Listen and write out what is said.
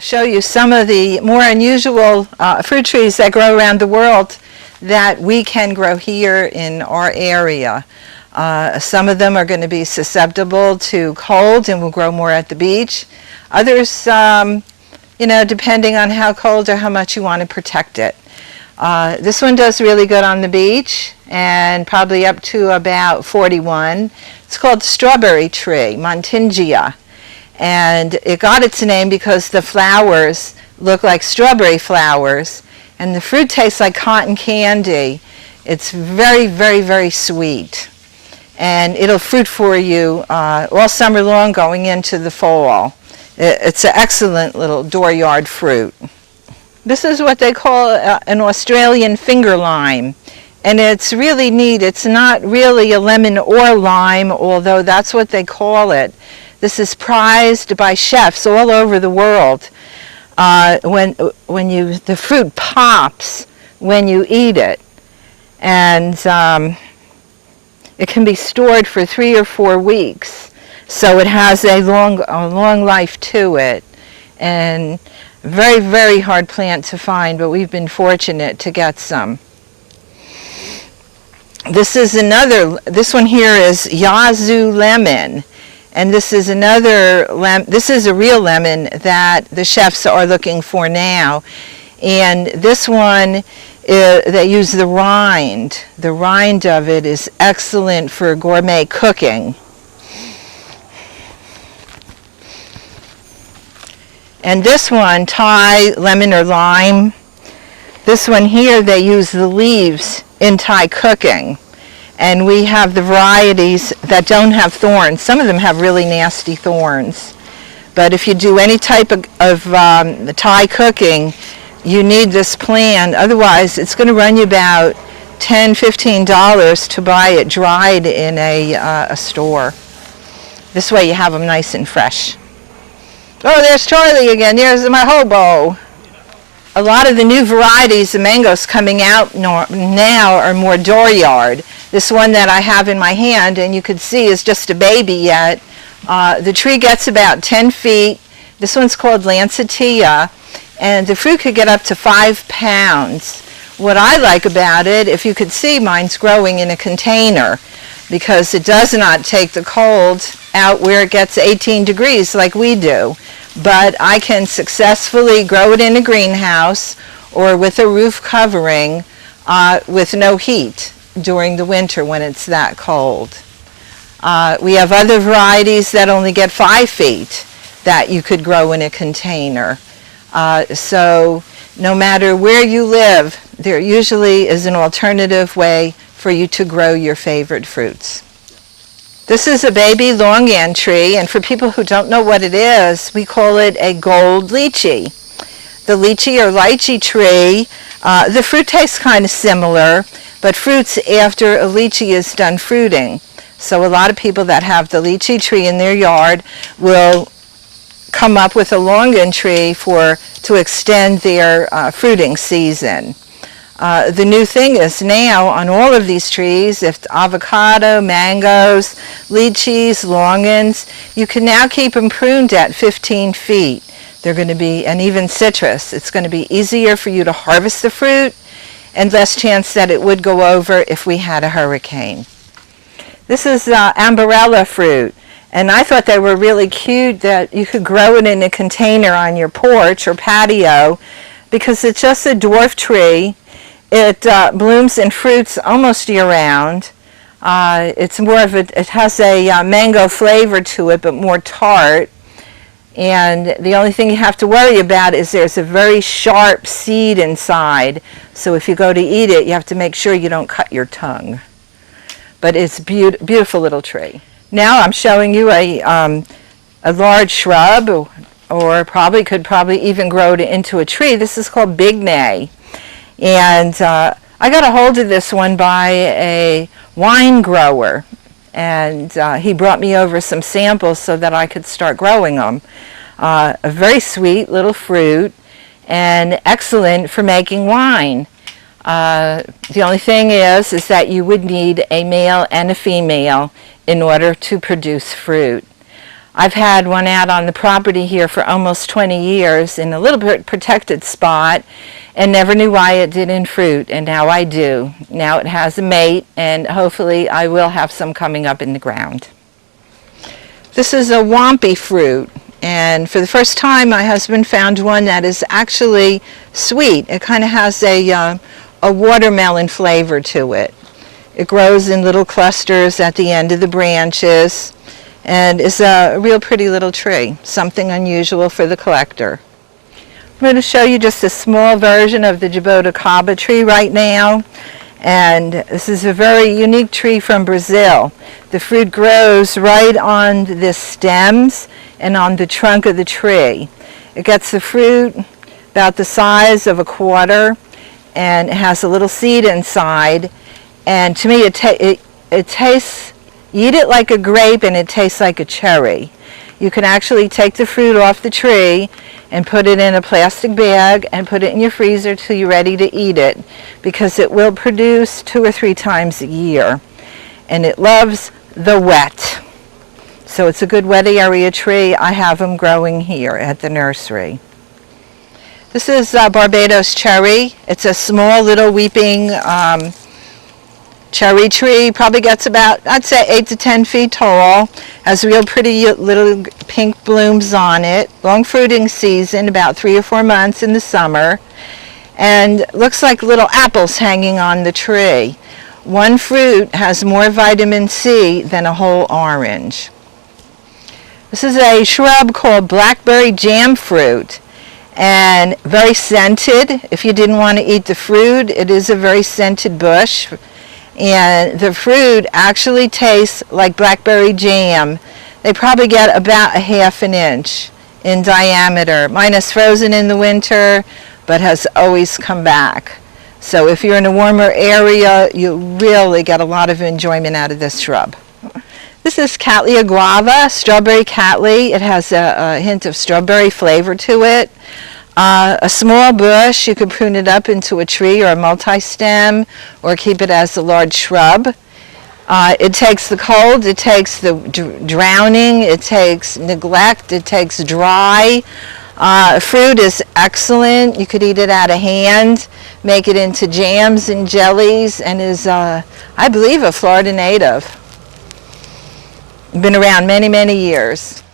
show you some of the more unusual fruit trees that grow around the world that we can grow here in our area. Some of them are going to be susceptible to cold and will grow more at the beach. Others, depending on how cold or how much you want to protect it. This one does really good on the beach and probably up to about 41. It's called the strawberry tree, Montingia. And it got its name because the flowers look like strawberry flowers and the fruit tastes like cotton candy. It's very, very, very sweet. And it'll fruit for you all summer long going into the fall. It's an excellent little dooryard fruit. This is what they call an Australian finger lime. And it's really neat. It's not really a lemon or lime, although that's what they call it. This is prized by chefs all over the world. When the fruit pops when you eat it. And it can be stored for 3 or 4 weeks. So it has a long life to it. And very, very hard plant to find, but we've been fortunate to get some. This one here is Yazoo lemon. And this is this is a real lemon that the chefs are looking for now. And this one, they use the rind. The rind of it is excellent for gourmet cooking. And this one, Thai lemon or lime, this one here, they use the leaves in Thai cooking. And we have the varieties that don't have thorns. Some of them have really nasty thorns. But if you do any type of Thai cooking, you need this plant. Otherwise, it's going to run you about $10, $15 to buy it dried in a store. This way you have them nice and fresh. Oh, there's Charlie again. There's my hobo. A lot of the new varieties of mangoes coming out now are more dooryard. This one that I have in my hand, and you can see is just a baby yet. The tree gets about 10 feet. This one's called Lancettia, and the fruit could get up to 5 pounds. What I like about it, if you could see, mine's growing in a container because it does not take the cold out where it gets 18 degrees like we do. But I can successfully grow it in a greenhouse or with a roof covering with no heat during the winter when it's that cold. We have other varieties that only get 5 feet that you could grow in a container. So no matter where you live, there usually is an alternative way for you to grow your favorite fruits. This is a baby longan tree, and for people who don't know what it is, we call it a gold lychee. The lychee or lychee tree, the fruit tastes kind of similar, but fruits after a lychee is done fruiting. So a lot of people that have the lychee tree in their yard will come up with a longan tree to extend their fruiting season. The new thing is now on all of these trees, if avocado, mangoes, lychees, longans, you can now keep them pruned at 15 feet. They're going to be, and even citrus, it's going to be easier for you to harvest the fruit and less chance that it would go over if we had a hurricane. This is Amborella fruit, and I thought they were really cute that you could grow it in a container on your porch or patio because it's just a dwarf tree. It blooms and fruits almost year-round. It has a mango flavor to it, but more tart. And the only thing you have to worry about is there's a very sharp seed inside. So if you go to eat it, you have to make sure you don't cut your tongue. But it's a beautiful little tree. Now I'm showing you a large shrub, or could probably even grow into a tree. This is called bignay. And I got a hold of this one by a wine grower, and he brought me over some samples so that I could start growing them. A very sweet little fruit and excellent for making wine. The only thing is that you would need a male and a female in order to produce fruit. I've had one out on the property here for almost 20 years in a little bit protected spot and never knew why it didn't fruit, and now I do. Now it has a mate, and hopefully I will have some coming up in the ground. This is a wampy fruit, and for the first time my husband found one that is actually sweet. It kind of has a watermelon flavor to it. It grows in little clusters at the end of the branches and is a real pretty little tree, something unusual for the collector. I'm going to show you just a small version of the Jabuticaba tree right now, and this is a very unique tree from Brazil. The fruit grows right on the stems and on the trunk of the tree. It gets the fruit about the size of a quarter, and it has a little seed inside, and to me it tastes, you eat it like a grape and it tastes like a cherry. You can actually take the fruit off the tree and put it in a plastic bag and put it in your freezer till you're ready to eat it, because it will produce 2 or 3 times a year, and it loves the wet. So it's a good wet area tree. I have them growing here at the nursery. This is Barbados Cherry. It's a small little weeping cherry tree. Probably gets about, I'd say, 8 to 10 feet tall. Has real pretty little pink blooms on it. Long fruiting season, about 3 or 4 months in the summer. And looks like little apples hanging on the tree. One fruit has more vitamin C than a whole orange. This is a shrub called Blackberry Jam fruit, and very scented. If you didn't want to eat the fruit, it is a very scented bush. And the fruit actually tastes like blackberry jam. They probably get about a ½ an inch in diameter. Mine is frozen in the winter, but has always come back. So if you're in a warmer area, you really get a lot of enjoyment out of this shrub. This is Cattleya guava, strawberry cattleya. It has a hint of strawberry flavor to it. A small bush, you could prune it up into a tree or a multi-stem, or keep it as a large shrub. It takes the cold, it takes the drowning, it takes neglect, it takes dry. Fruit is excellent. You could eat it out of hand, make it into jams and jellies, and is, I believe, a Florida native. Been around many, many years.